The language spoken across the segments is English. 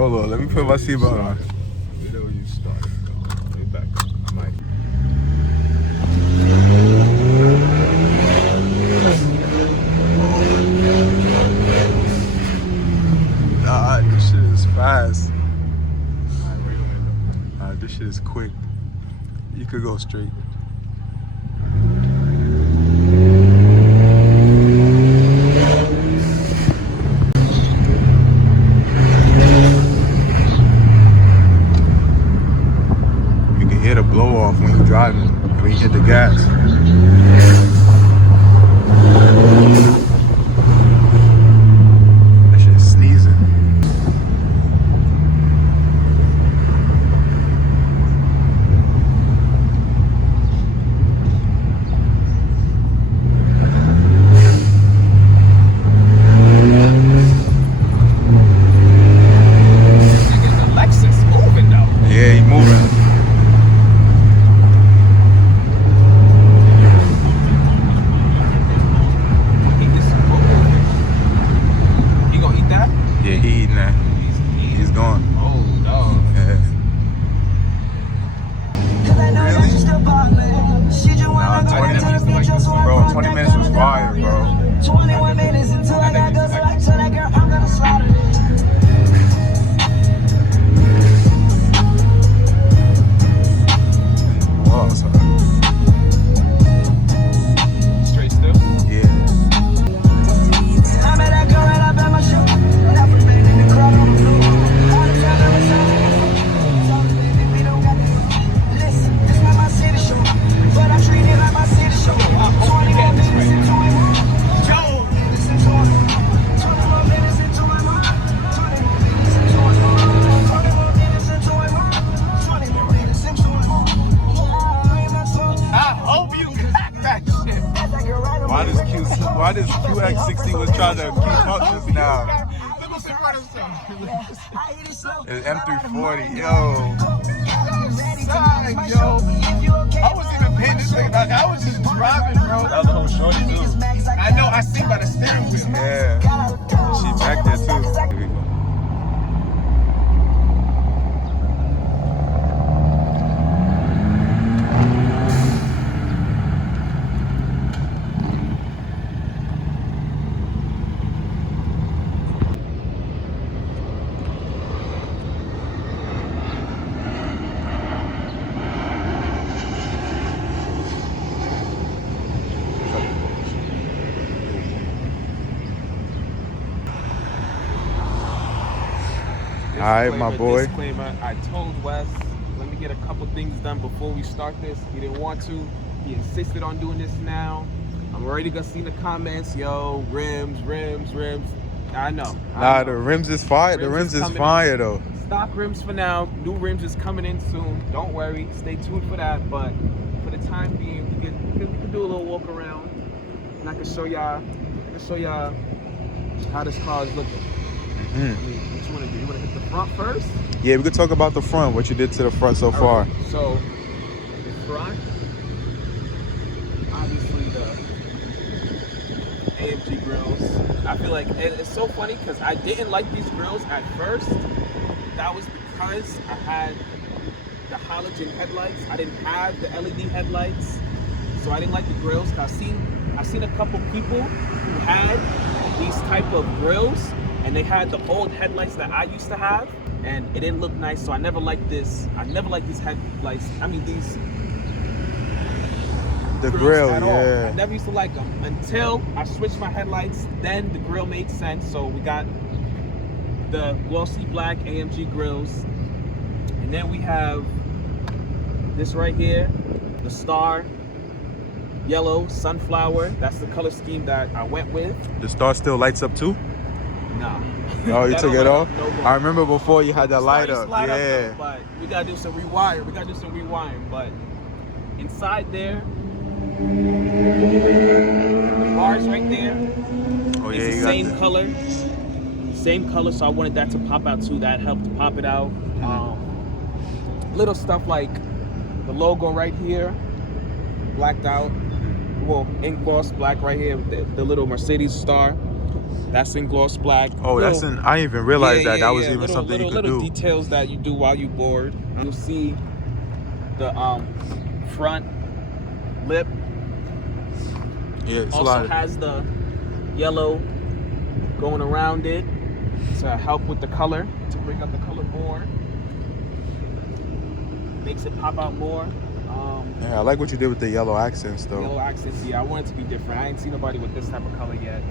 hold on. Let me put my seatbelt on. Video you started. Way back. Mike. Nah, this shit is fast. Alright, where you want to Nah, this shit is quick. You could go straight. You can hear the blow off when you're driving, when you hit the gas. That shit is sneezing. Yeah, he moving. He gonna eat that? Yeah, he eating that. He's gone. Oh, no. Yeah. Nah, 20 minutes. Bro, 20 minutes was fire, bro. 21 minutes until I got guts like tell that girl I'm gonna slaughter it. Wow, son. Straight still? Yeah. I met that girl right up at my shoe. Left her man in the crowd on the floor. All the time I'm inside. Baby, we don't got to listen, this not my city show. But I treat it like my city show. 20 more minutes into it. Joe! Listen to it. 20 more minutes into it. 20 more minutes into it. 20 more minutes into it. 20 more minutes into it. I hope you got that shit. Why does QX60 was trying to keep up just now? It's M340, yo. Son, yo. I wasn't even paying this thing. Like, I was just driving, bro. That was the whole shorty too. I know, I see by the steering wheel. Yeah. She back there too. All right, my boy. Disclaimer, I told Wes, let me get a couple things done before we start this. He didn't want to. He insisted on doing this now. I'm already gonna see the comments, yo, rims. I know. Nah, the rims is fire. The rims is fire though. Stock rims for now. New rims is coming in soon. Don't worry. Stay tuned for that. But for the time being, we can do a little walk around, and I can show y'all how this car is looking. I mean, what you want to do? You want to hit the front first? Yeah, we could talk about the front. What you did to the front so far. Right, so the front, obviously the AMG grills. I feel like it's so funny because I didn't like these grills at first. That was because I had the halogen headlights. I didn't have the LED headlights, so I didn't like the grills. I've seen a couple people who had these type of grills, and they had the old headlights that I used to have, and it didn't look nice. So I never liked this. I never liked these headlights. I mean these. The grill, at yeah. all. I never used to like them until I switched my headlights. Then the grill made sense. So we got the glossy black AMG grills, and then we have this right here, the star yellow sunflower. That's the color scheme that I went with. The star still lights up too? No. Oh, you took it off? No more. I remember before you had that light Starting up. to slide Yeah. up, but we gotta do some rewiring. But inside there, the bars right there. Oh yeah, It's you the got same the- color. Same color, so I wanted that to pop out too. That helped to pop it out. Little stuff like the logo right here, blacked out. Well, ink gloss black right here, the little Mercedes star. That's in gloss black. Oh, that's in. I didn't even realize that was even little, something you could little do. details that you do while you board. You'll see the front lip. Yeah, it's a Also lot. has the yellow going around it to help with the color, to bring up the color more. Makes it pop out more. Yeah, I like what you did with the yellow accents, though. Yellow accents, yeah, I want it to be different. I ain't seen nobody with this type of color yet.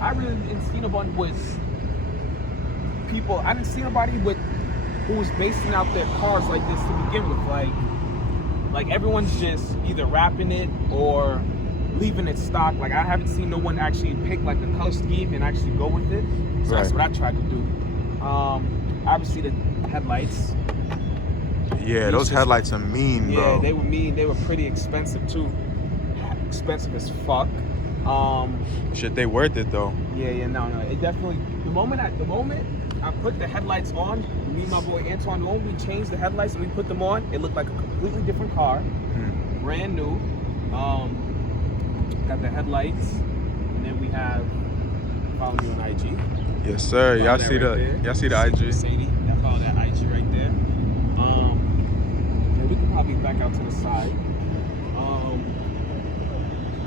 I really didn't see nobody with people. I didn't see nobody with who was basing out their cars like this to begin with. Like everyone's just either wrapping it or leaving it stock. Like I haven't seen no one actually pick like a color scheme and actually go with it. So that's what I tried to do. Obviously the headlights. Yeah, those headlights are mean, bro. Yeah, they were mean. They were pretty expensive too. Expensive as fuck. Shit, they worth it though. Yeah, no. It definitely. The moment I put the headlights on, me and my boy Antoine, the moment we changed the headlights and we put them on, it looked like a completely different car, brand new. Got the headlights, and then we have follow me on IG. Yes, sir. Y'all see the IG. Sadie, I follow that IG right there. Yeah, we can probably back out to the side.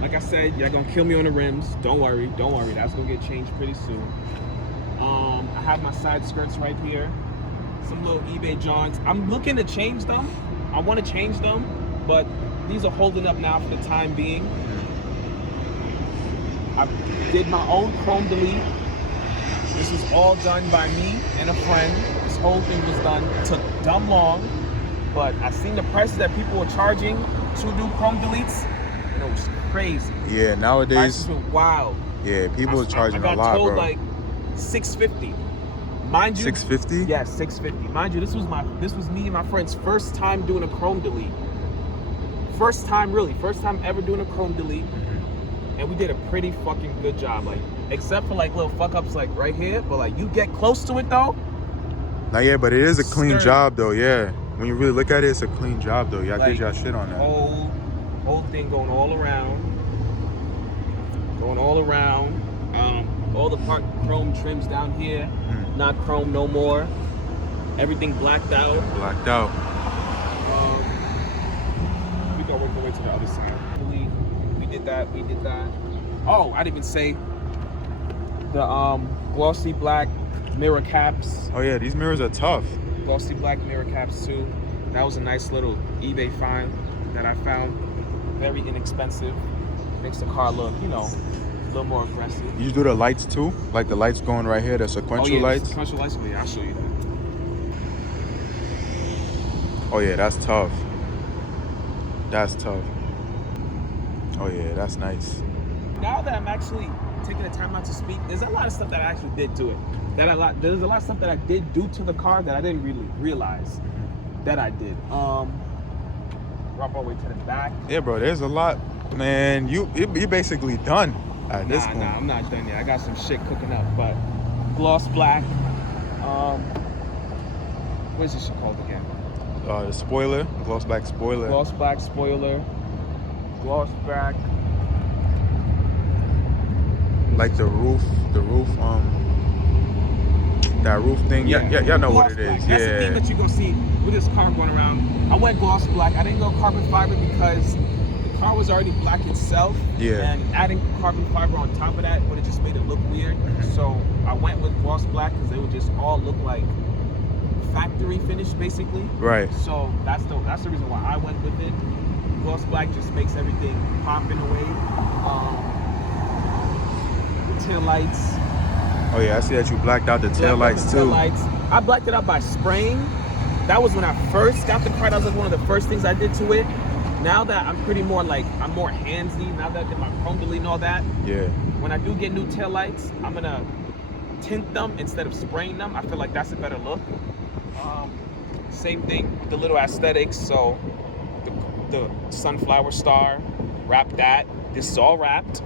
Like I said, y'all gonna kill me on the rims. Don't worry. That's gonna get changed pretty soon. I have my side skirts right here. Some little eBay Johns. I'm looking to change them. I want to change them, but these are holding up now for the time being. I did my own chrome delete. This was all done by me and a friend. This whole thing was done. It took dumb long, but I seen the prices that people were charging to do chrome deletes, and it was crazy. Yeah, nowadays. Prices were wild. Yeah, people are charging a lot, bro. I got told like $650. Mind you. $650? Yeah, $650. Mind you, this was me and my friend's first time doing a chrome delete. First time ever doing a chrome delete. And we did a pretty fucking good job, like, except for like little fuck ups like right here, but like you get close to it though. Nah, yeah, but it is a clean job though, yeah. When you really look at it, it's a clean job though. Y'all did y'all shit on that. Whole thing going all around. All the part chrome trims down here, not chrome no more. Everything blacked out. We gotta work our way to the other side. We did that. Oh, I didn't even say the glossy black mirror caps. Oh yeah, these mirrors are tough. Glossy black mirror caps too. That was a nice little eBay find that I found. Very inexpensive. Makes the car look, a little more aggressive. You do the lights too? Like the lights going right here, the sequential lights? Sequential lights? Oh, yeah, I'll show you that. Oh yeah, that's tough. Oh yeah, that's nice. Now that I'm actually taking the time out to speak, there's a lot of stuff that I actually did to it. There's a lot of stuff that I did do to the car that I didn't really realize that I did. Drop all the way to the back. Yeah, bro, there's a lot. Man, you're basically done at this point. Nah, I'm not done yet. I got some shit cooking up, but gloss black. What is this shit called again? The spoiler, gloss black spoiler. Gloss black spoiler. Gloss black. Like the roof, that roof thing. Yeah, y'all know what it is. Black. That's the thing that you're gonna see with this car going around. I went gloss black. I didn't go carbon fiber because the car was already black itself. Yeah. And adding carbon fiber on top of that would have just made it look weird. So I went with gloss black because they would just all look like factory finish, basically. Right. So that's the reason why I went with it. Gloss black just makes everything pop in a way. The tail lights. Oh yeah, I see that you blacked out the tail lights too. I blacked it out by spraying. That was when I first got the car. That was like one of the first things I did to it. Now that I'm more handsy, now that I did my chrome delete and all that. Yeah. When I do get new tail lights, I'm gonna tint them instead of spraying them. I feel like that's a better look. Same thing with the little aesthetics. So the sunflower star, wrap that. This is all wrapped,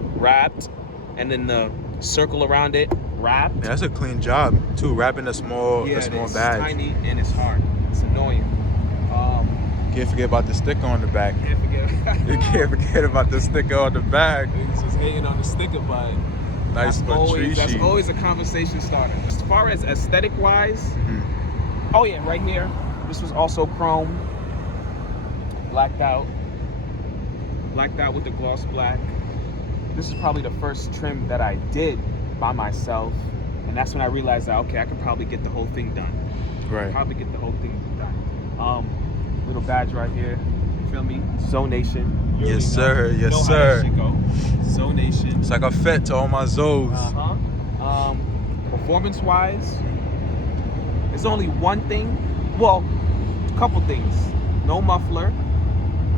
and then the circle around it, wrapped. Yeah, that's a clean job too, wrapping a small badge. It's tiny and it's hard. It's annoying. Can't forget about the sticker on the back. Can't forget. You can't forget about the sticker on the back. It's just hating on the sticker, but Nice That's Patrici. always a conversation starter. As far as aesthetic wise, oh yeah, right here. This was also chrome, blacked out with the gloss black. This is probably the first trim that I did by myself, and that's when I realized that okay, I could probably get the whole thing done. Right. Probably get the whole thing done. Little badge right here. You feel me? So Nation. You Yes, already sir. know. Yes, Know how sir. that shit go. So Nation. It's like a fet to all my Zoes. Performance wise, there's only one thing. Well, a couple things. No muffler.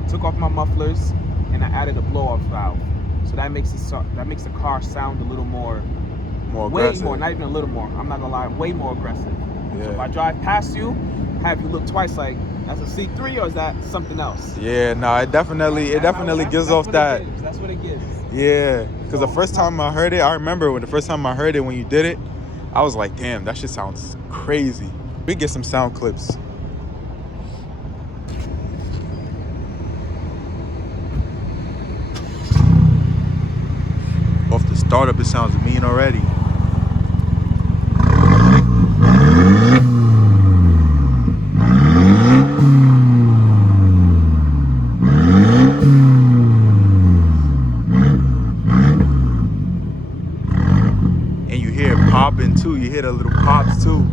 Took off my mufflers, and I added a blow-off valve. So that makes the car sound a little more Aggressive. way more, not even a little more. I'm not gonna lie, way more aggressive. Yeah. So if I drive past you, have you look twice like that's a C3 or is that something else? Yeah, no, it definitely gives off that. That's what it gives. Yeah, because the first time I heard it, I remember when the first time I heard it when you did it, I was like, damn, that shit sounds crazy. We get some sound clips. Off the startup, it sounds mean already. And you hear it popping too. You hear the little pops too.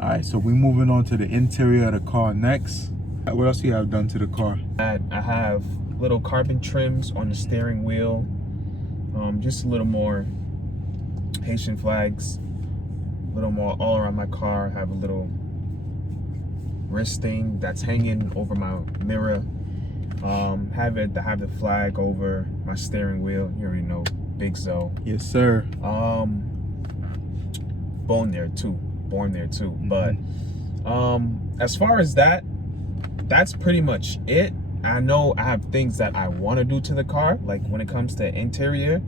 Alright, so we moving on to the interior of the car next. What else do you have done to the car? I have little carbon trims on the steering wheel. Just a little more Haitian flags. A little more all around my car. I have a little wrist thing that's hanging over my mirror. Have the flag over my steering wheel. You already know, Big Zo. Yes, sir. Born there too. But as far as that, that's pretty much it. I know I have things that I want to do to the car. Like when it comes to interior,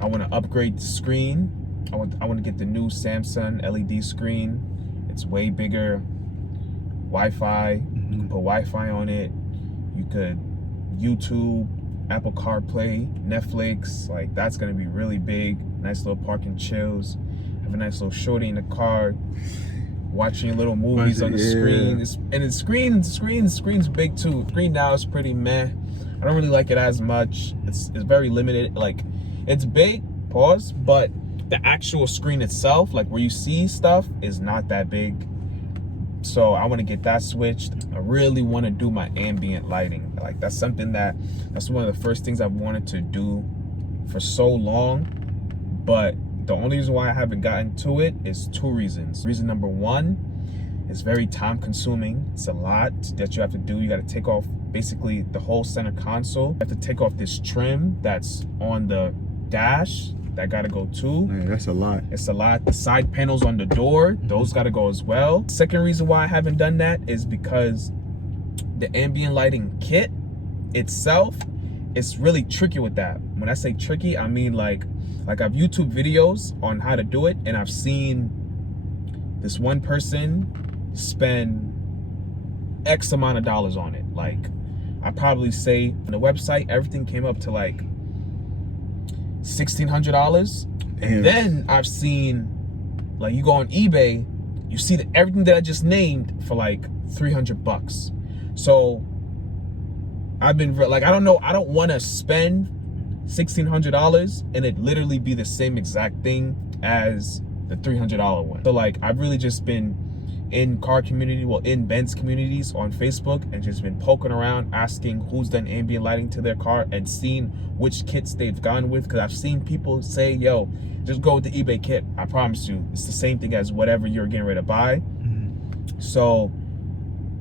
I want to upgrade the screen. I want to get the new Samsung LED screen. It's way bigger. Wi-Fi. You can put Wi-Fi on it. You could YouTube, Apple CarPlay, Netflix. Like that's gonna be really big. Nice little parking chills. Have a nice little shorty in the car, watching little movies on the screen. And the screen's big too. The screen now is pretty meh. I don't really like it as much. It's very limited. Like it's big, but the actual screen itself, like where you see stuff, is not that big. So I want to get that switched. I really want to do my ambient lighting. Like that's one of the first things I've wanted to do for so long. But the only reason why I haven't gotten to it is two reasons. Reason number one, it's very time consuming. It's a lot that you have to do. You got to take off basically the whole center console. You have to take off this trim that's on the dash. That gotta go too. Man, that's a lot. It's a lot. The side panels on the door, those gotta go as well. Second reason why I haven't done that is because the ambient lighting kit itself, it's really tricky with that. When I say tricky, I mean like I've YouTube videos on how to do it, and I've seen this one person spend X amount of dollars on it. Like I probably say on the website, everything came up to like $1,600. And then I've seen, like you go on eBay, you see that everything that I just named for like $300. So I've been like, I don't want to spend $1,600 and it literally be the same exact thing as the $300 one. So like I've really just been in car community, well in Benz communities on Facebook, and just been poking around asking who's done ambient lighting to their car and seeing which kits they've gone with, because I've seen people say, yo, just go with the eBay kit. I promise you it's the same thing as whatever you're getting ready to buy. So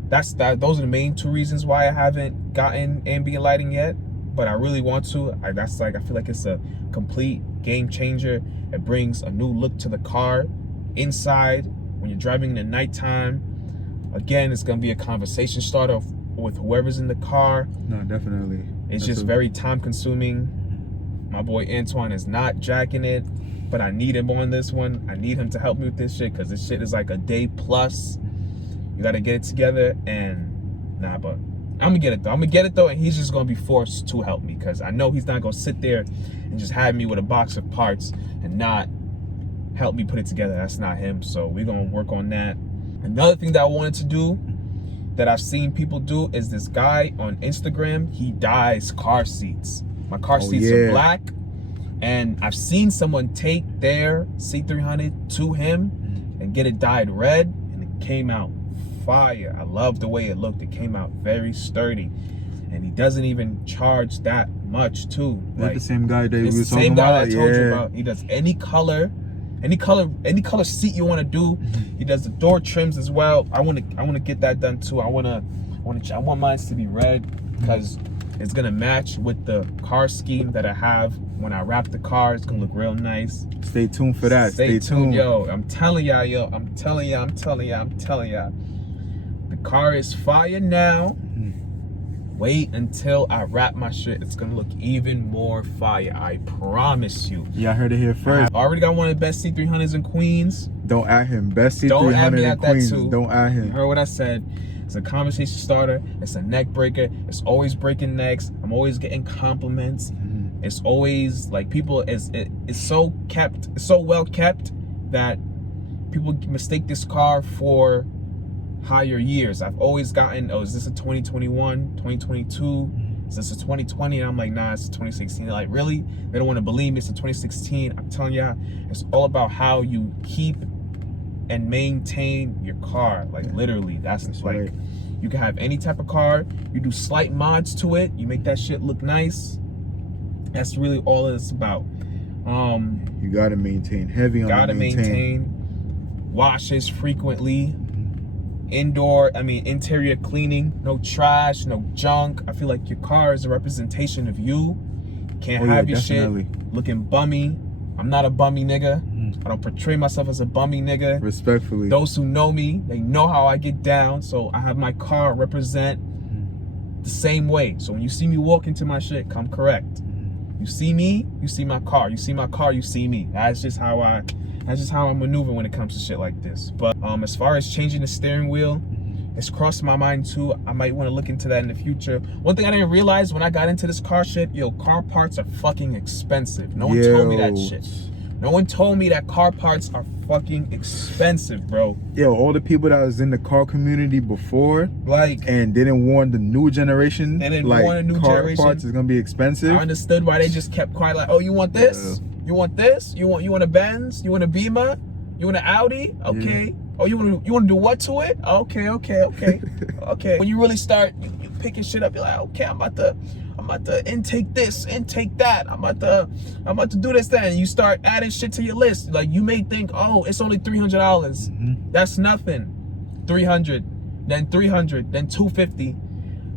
those are the main two reasons why I haven't gotten ambient lighting yet, but I really want to. I feel like it's a complete game changer. It brings a new look to the car inside. When you're driving in the nighttime, again, it's gonna be a conversation starter with whoever's in the car. No, definitely. It's just very time consuming. My boy Antoine is not jacking it. but I need him on this one. I need him to help me with this shit because this shit is like a day plus. You gotta get it together, and nah, but I'm gonna get it though. I'm gonna get it though, and he's just gonna be forced to help me because I know he's not gonna sit there and just have me with a box of parts and not help me put it together. That's not him. So we're gonna work on that. Another thing that I wanted to do that I've seen people do is this guy on Instagram, he dyes car seats. My car seats are black, and I've seen someone take their C300 to him and get it dyed red, and it came out fire. I love the way it looked. It came out very sturdy, and he doesn't even charge that much too. That's the same guy that we were talking about. It's the same guy that I told you about. He does any color seat you want to do. He does the door trims as well. I want to get that done too. I want mine to be red because it's gonna match with the car scheme that I have when I wrap the car. It's gonna look real nice. Stay tuned for that. Stay tuned. Yo. I'm telling y'all. The car is fire now. Wait until I wrap my shit. It's gonna look even more fire. I promise you. Yeah, I heard it here first. I already got one of the best C300s in Queens. Don't add him. Best C300 Don't add me in at Queens. that too. Don't add him. You heard what I said. It's a conversation starter. It's a neck breaker. It's always breaking necks. I'm always getting compliments. It's always like people. It's so kept. It's so well kept that people mistake this car for higher years. I've always gotten, oh, is this a 2021, 2022? Is this a 2020? And I'm like, nah, it's a 2016. They're like, really? They don't want to believe me. It's a 2016. I'm telling y'all, it's all about how you keep and maintain your car. Like literally, that's like, right. You can have any type of car. You do slight mods to it. You make that shit look nice. That's really all it's about. You gotta maintain heavy on gotta maintain. Washes frequently. Interior cleaning, no trash, no junk. I feel like your car is a representation of you. Can't have your definitely. Shit looking bummy. I'm not a bummy nigga. I don't portray myself as a bummy nigga. Respectfully. Those who know me, they know how I get down. So I have my car represent the same way. So when you see me walk into my shit, come correct. You see me, you see my car. You see my car, you see me. That's just how I maneuver when it comes to shit like this. But as far as changing the steering wheel, it's crossed my mind too. I might want to look into that in the future. One thing I didn't realize when I got into this car shit, yo, car parts are fucking expensive. No one told me that shit. No one told me that car parts are fucking expensive, bro. Yo, all the people that was in the car community before, like, and didn't warn the new generation, they didn't warn the new car generation. Parts is gonna be expensive. I understood why they just kept quiet. Like, oh, you want this? You want this? You want a Benz? You want a Beamer? You want an Audi? Okay. Yeah. Oh, you want to do what to it? Okay. Okay. When you really start you picking shit up, you're like, okay, I'm about to intake this, intake that. I'm about to do this, that, and you start adding shit to your list. Like, you may think, oh, it's only $300. That's nothing. 300, then 300, then 250,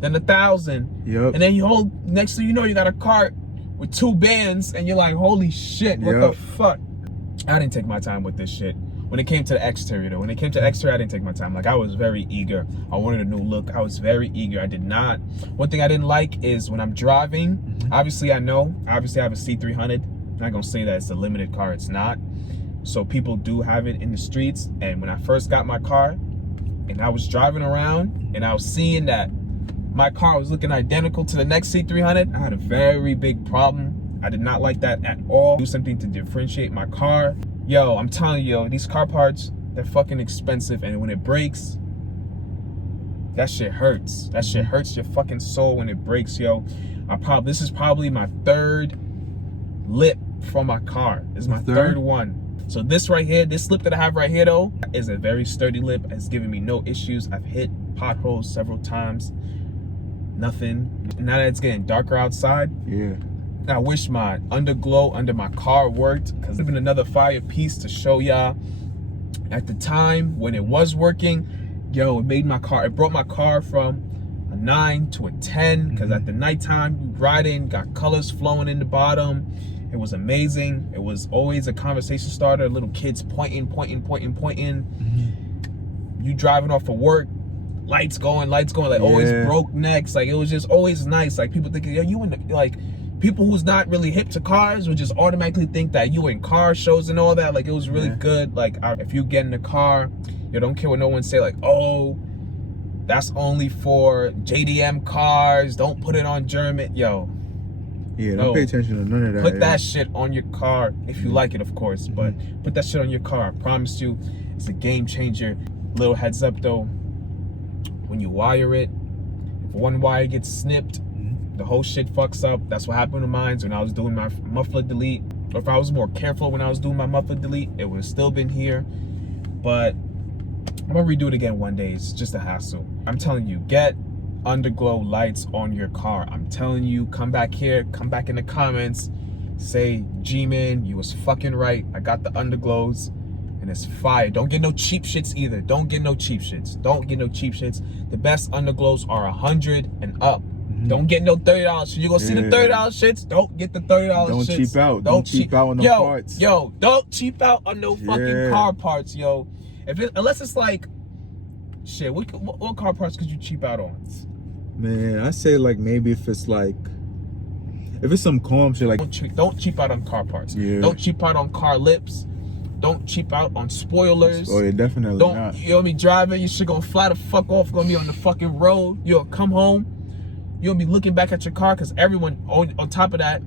then 1,000. Yep. And then next thing you know, you got a cart with 2 bands, and you're like, holy shit, what the fuck? I didn't take my time with this shit. When it came to the exterior though, I didn't take my time. Like, I was very eager. I wanted a new look. I was very eager. One thing I didn't like is when I'm driving, obviously I have a C300. I'm not gonna say that it's a limited car, it's not. So people do have it in the streets. And when I first got my car and I was driving around and I was seeing that my car was looking identical to the next C300, I had a very big problem. I did not like that at all. Do something to differentiate my car. Yo, I'm telling you, these car parts, they're fucking expensive, and when it breaks, that shit hurts. That shit hurts your fucking soul when it breaks, yo. This is probably my 3rd lip from my car. This is my third one. So this right here, this lip that I have right here though, is a very sturdy lip. It's given me no issues. I've hit potholes several times. Nothing. Now that it's getting darker outside, I wish my underglow under my car worked, because it's been another fire piece to show y'all. At the time when it was working, yo, it brought my car from a 9 to a 10, because at the nighttime, you ride in, got colors flowing in the bottom. It was amazing. It was always a conversation starter, little kids pointing. You driving off of work, lights going, like always broke necks. Like, it was just always nice. Like, people thinking, yo, people who's not really hip to cars would just automatically think that you in car shows and all that. Like, it was really good. Like, if you get in the car, you don't care what no one say, like, oh, that's only for JDM cars, don't put it on German. Yo, yeah, don't pay attention to none of that. Put that shit on your car if you like it, of course, but put that shit on your car. I promise you, it's a game changer. Little heads up though, when you wire it, if one wire gets snipped, the whole shit fucks up. That's what happened to mine when I was doing my muffler delete. Or if I was more careful when I was doing my muffler delete, it would have still been here. But I'm gonna redo it again one day. It's just a hassle. I'm telling you, get underglow lights on your car. I'm telling you, come back here, come back in the comments, say, G-Man, you was fucking right. I got the underglows and it's fire. Don't get no cheap shits either. Don't get no cheap shits. Don't get no cheap shits. The best underglows are 100 and up. Don't get no $30 shit. You gonna see the $30 shits? Don't get the $30 shits. Don't cheap out. Don't cheap out on the parts. Yo, don't cheap out on no fucking car parts, yo. Unless it's like, shit, what car parts could you cheap out on? Man, I say like maybe if it's some calm shit, like don't cheap out on car parts. Yeah. Don't cheap out on car lips. Don't cheap out on spoilers. Oh yeah, definitely not. You know me driving, your shit gonna fly the fuck off, gonna be on the fucking road. You'll come home, you'll be looking back at your car, because everyone on top of that,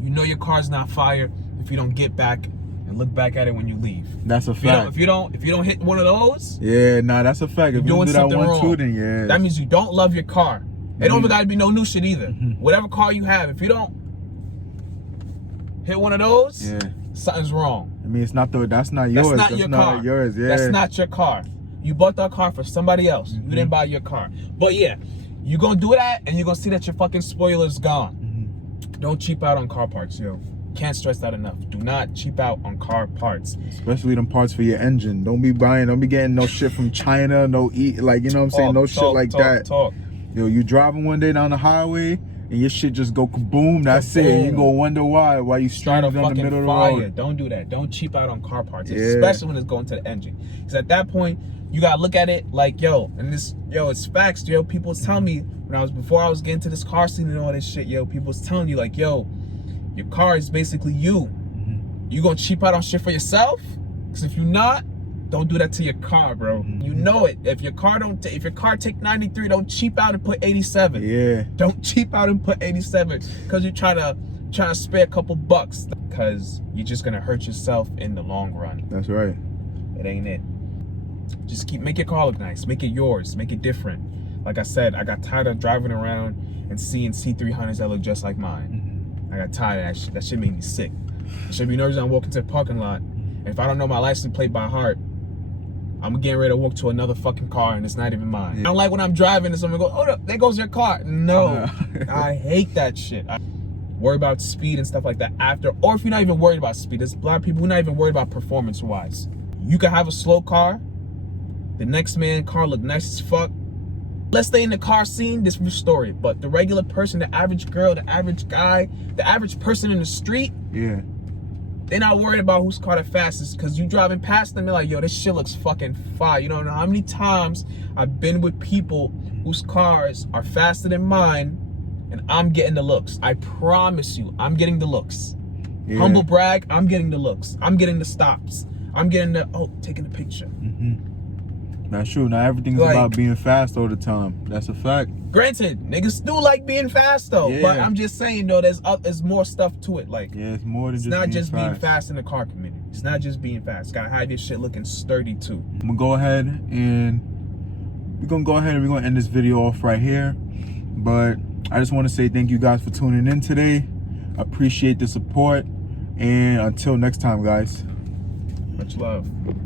you know your car's not fire if you don't get back and look back at it when you leave. That's a fact. If you don't hit one of those, yeah, nah, that's a fact. If you doing do that something one wrong. too, then yeah. That means you don't love your car. It don't even gotta be no new shit either. Whatever car you have, if you don't hit one of those, something's wrong. I mean, that's not yours. That's not your car. Yours, yeah. That's not your car. You bought that car for somebody else. You didn't buy your car. But yeah, you're gonna do that and you're gonna see that your fucking spoiler's gone. Don't cheap out on car parts, yo. Can't stress that enough. Do not cheap out on car parts. Especially them parts for your engine. Don't be getting no shit from China, no you know what I'm saying? No shit like that. Yo, you driving one day down the highway and your shit just go kaboom, that's it. And you gonna wonder why you stranded on the middle of the road. Don't do that. Don't cheap out on car parts, especially when it's going to the engine. Because at that point, you gotta look at it like, it's facts, yo. People was telling me before I was getting to this car scene and all this shit, yo, people was telling you like, yo, your car is basically you. You gonna cheap out on shit for yourself? Because if you're not, don't do that to your car, bro. You know it. If your car take 93, don't cheap out and put 87. Yeah. Don't cheap out and put 87 because you're trying to spare a couple bucks, because you're just gonna hurt yourself in the long run. That's right. It ain't it. Just make your car look nice. Make it yours. Make it different. Like I said, I got tired of driving around and seeing C300s that look just like mine. I got tired of that shit. That shit made me sick. There should be no reason I walk into the parking lot, and if I don't know my license plate by heart, I'm getting ready to walk to another fucking car and it's not even mine. I don't like when I'm driving and someone goes, oh, there goes your car. No, I hate that shit. I worry about speed and stuff like that after, or if you're not even worried about speed. There's a lot of people who are not even worried about performance-wise. You can have a slow car, the next man car look nice as fuck. Let's stay in the car scene, different story. But the regular person, the average girl, the average guy, the average person in the street, they're not worried about whose car the fastest, because you driving past them, they're like, yo, this shit looks fucking fire. You don't know how many times I've been with people whose cars are faster than mine, and I'm getting the looks. I promise you, I'm getting the looks. Humble brag, I'm getting the looks. I'm getting the stops. I'm getting the, taking the picture. That's true. Not everything's about being fast all the time. That's a fact. Granted, niggas do like being fast though, but I'm just saying though, there's more stuff to it. Like, it's more than it's not just being fast in the car community. It's not just being fast. Gotta have your shit looking sturdy too. I'm gonna go ahead and we're gonna end this video off right here. But I just want to say thank you guys for tuning in today. Appreciate the support, and until next time, guys. Much love.